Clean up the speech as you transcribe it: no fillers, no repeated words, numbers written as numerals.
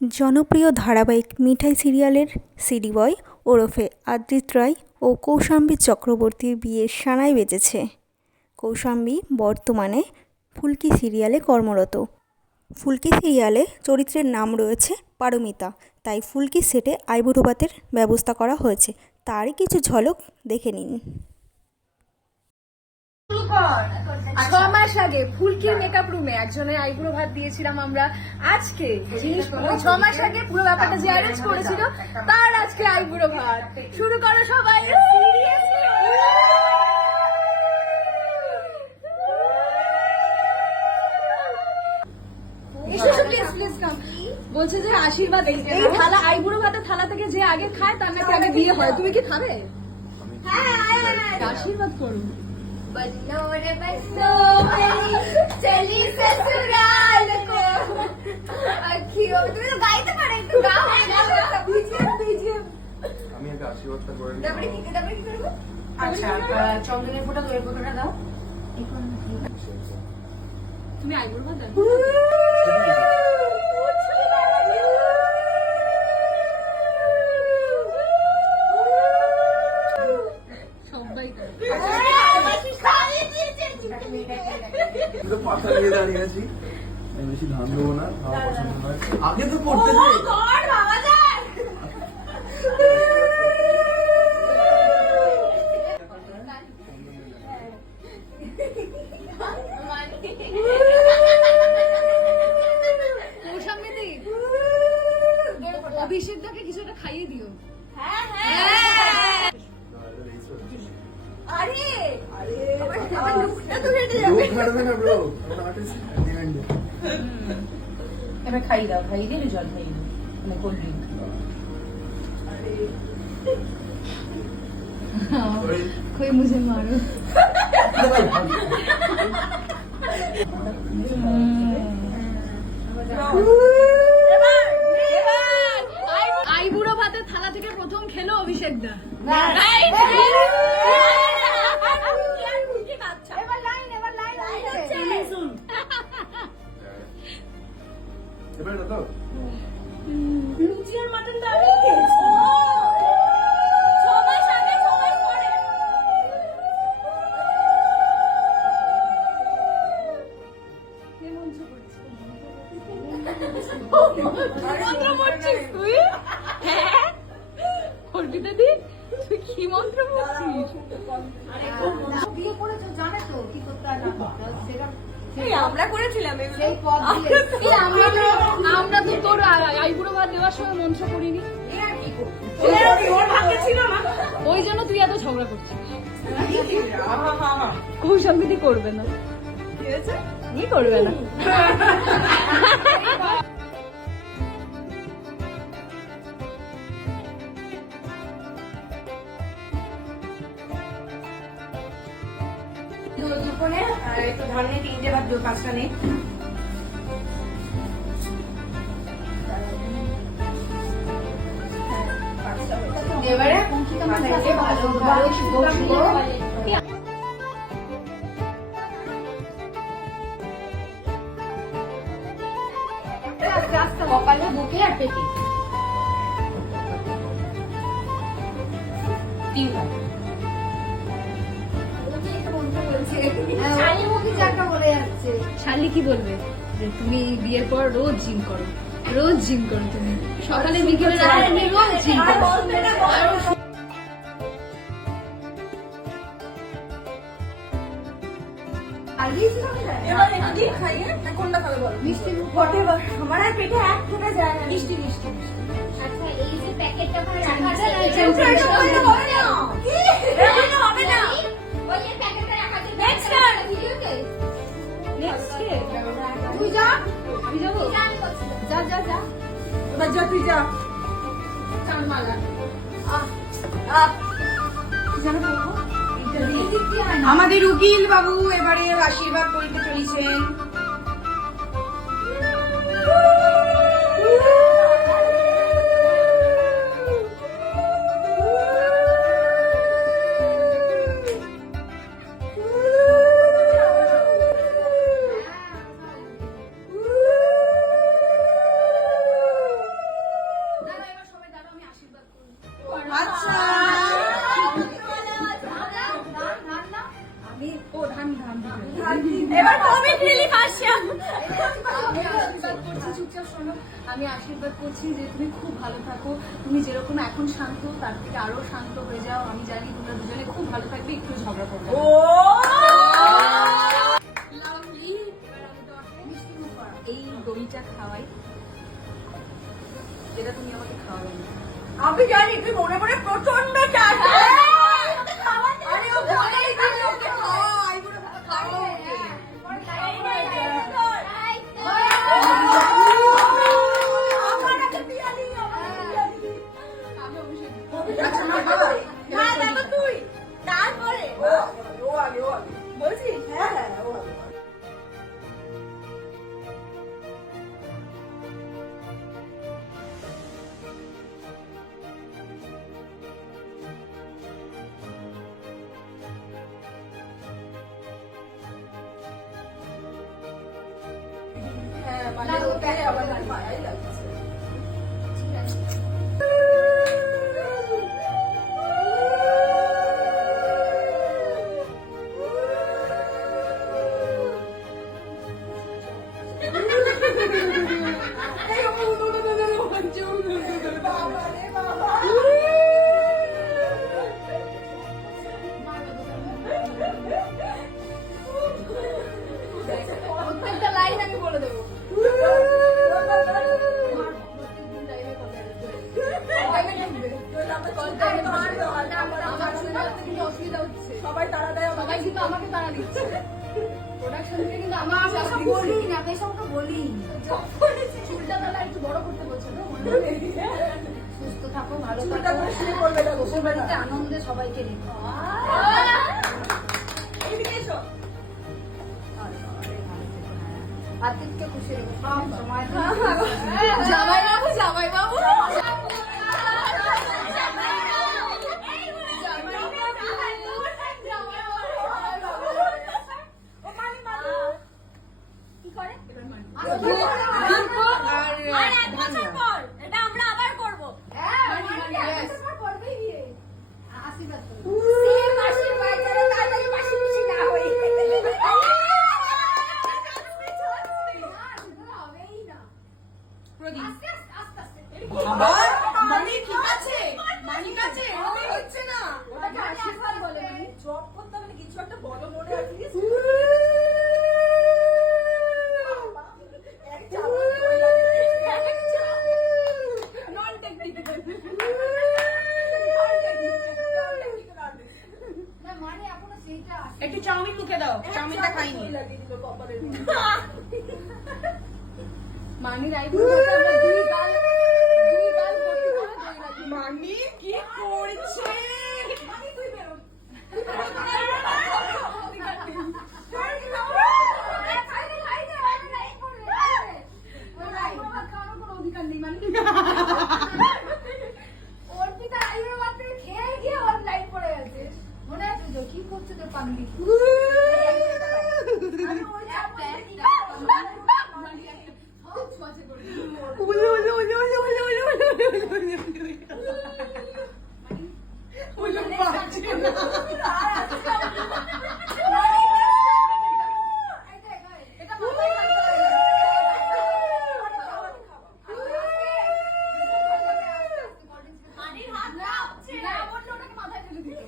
জনপ্রিয় ধারাবাহিক মিঠাই সিরিয়ালের সিডি বয় ওরফে আদ্রিত রায় ও কৌশাম্বী চক্রবর্তীর বিয়ের সানাই বেজেছে। কৌশাম্বী বর্তমানে ফুলকি সিরিয়ালে কর্মরত। ফুলকি সিরিয়ালে চরিত্রের নাম রয়েছে পারমিতা, তাই ফুলকি সেটে আইবুড়ো ভাতের ব্যবস্থা করা হয়েছে। তারই কিছু ঝলক দেখে নিন। 6 মাস আগে ফুলকির মেকআপ রুমে একজনের আইবুড়ো ভাত দিয়েছিলাম আমরা। আজকে জিনিস 6 মাস আগে পুরো ব্যাপারটা যে অ্যারেঞ্জ করেছিল তার আজকে আইবুড়ো ভাত। শুরু করো সবাই। বলছে যে আশীর্বাদ, এই থালা আইবুড়ো ভাতের থালা থেকে যে আগে খায় তার নাকি আগে বিয়ে হয়। তুমি কি খাবে? আশীর্বাদ করুন। चली ससुराल को अखियों তুমি তো গাইতে পারো, একটু গাও। আমি আগে আশীর্বাদটা করে নিই। তারপরে কি করব? আচ্ছা, চন্দনের ফোঁটা দইয়ের ফোঁটাটা দাও। তুমি আইবুড়ো ভাত দাও। সবাই পাতা নিয়ে দাঁড়িয়ে আছি, আমি বেশি ধান দেবো না, আমার পছন্দ নয়। আগে তো পড়তে দে। অভিষেকটাকে কিছু একটা খাইয়ে দিও। এবার খাইয়ে দাও, খাইয়ে দিয়ে জল খাইয়ে দাও, মানে কোল্ড ড্রিঙ্ক। कोई मुझे मारो। আইবুড়ো ভাতের থালা থেকে প্রথম খেলো অভিষেক দা। লুচি আর মাটন তো আমি খেয়েছি। 6 মাস আগে 6 মাস পরে। কে মন্ত্র করছিস তুই? হ্যাঁ করবি দাদি, তুই কি মন্ত্র করছিস? বিয়ে করেছো জানো তো কি করতে হয় না করতে হয়, সেটা আমরা করেছিলাম সেই পথ দিয়ে। আমরা তো তোর আইবুড়ো ভাত দেওয়ার সময় মন্ত্র করিনি। ওই জন্য তুই এত ঝগড়া করছিস। কৌশাম্বী করবে না, কি করবে না। দুপুরে একটু ধরনের 3টে বা 5টা নেই। এবারে মাথায় ভালো ভালো শুভ কপালে বুকে আর পেটে শালি কি বলবে যে তুমি বিয়ের পর রোজ জিম করো, রোজ জিম করো, তুমি সকালে বিকেলে রোজ জিম করো। মিষ্টি ঘটে আমার আর পেটে এক ফোঁটা যায় না। মিষ্টি মিষ্টি আচ্ছা, এই যে প্যাকেটটা করে রাখা আছে হবে না, ওই যে প্যাকেটটা রাখা আছে নেক্সট ভিডিওতে। নেক্সট কে? তুই যা, আমি যাবো। যা যা যা, এবার যা, তুই যা। চাঁদমালা আমাদের উকিল বাবু এবারে আশীর্বাদ করতে চলেছেন। জন্য আমি আশীর্বাদ করছি যে তুমি খুব ভালো থাকো, তুমি যেরকম এখন শান্ত তার থেকে আরো শান্ত হয়ে যাও। আমি জানি তোমরা দুজনে খুব ভালো থাকবে, একটু ঝগড়া করবে। এই দইটা খাওয়াই, যেটা তুমি আমাকে খাওয়াবে না। আমি জানি তুই মনে মনে প্রচন্ড চাস। আরে ও বলেই দিল ওকে খাওয়া, আইবুড়ো ভাত খাওয়া ওকে। আমার একটা পিয়ালি, আমার পিয়ালি। আমি অভিষেক না দেখো তুই তারপরে ও আগে বলছিস? হ্যাঁ হ্যাঁ ও আগে। হ্যাঁ মানে ওটাই আমার ভালোই লাগছে। প্রত্যেকটা লাইন আমি বলে দেবো। অসুবিধা হচ্ছে, সবাই তারা দেয়, সবাই কিন্তু আমাকে তাড়া দিচ্ছে। প্রোডাকশন থেকে কিন্তু আমি এসব বলি না, আমি এসব বলি চুলটা তাহলে একটু বড় করতে বলছে না? সুস্থ থাকো, ভালো চুলটা থাকো, তো শুরু করবে না, শ্বশুর বাড়িতে আনন্দে সবাইকে রেখো। এদিকে এসো। আতিককে খুশি রেখো সব সময়। জামাই বাবু, জামাই বাবু, আর এক বছর পর এটা আমরা আবার করবো। আশীর্বাদ করো। সেম আশীর্বাদ যেন তাড়াতাড়ি পাশাপাশি না হই। মানি ঠিক আছে, মানি আছে, ওটাই হচ্ছে না। ওটাকে আশীর্বাদ বলে, মানে জব করতে হবে কিছু একটা বলো মনে আছে। একটু চাউমিন মুখে দাও, চাউমিনটা খাইনি। মানির আইবুড়ো ভাতে আমরা দুই গাল ভর্তি করে দই রাখি। মানি কি করছে? মানি তুই বেরো। ওর আইবুড়ো ভাত খাওয়ানোর কোনো অধিকার নেই মানি। অর্পিতা আইবুড়ো ভাত থেকে খেয়ে গিয়ে ওর লাইট পড়ে গেছে। মনে আছে তো কি করছে তোর পাগলি? সব ছোঁয়াচে করে দিল। এটা মাথায় রাখতে হবে। মানির হাত না হচ্ছে। না বললে ওটাকে মাথায় ফেলে দিত।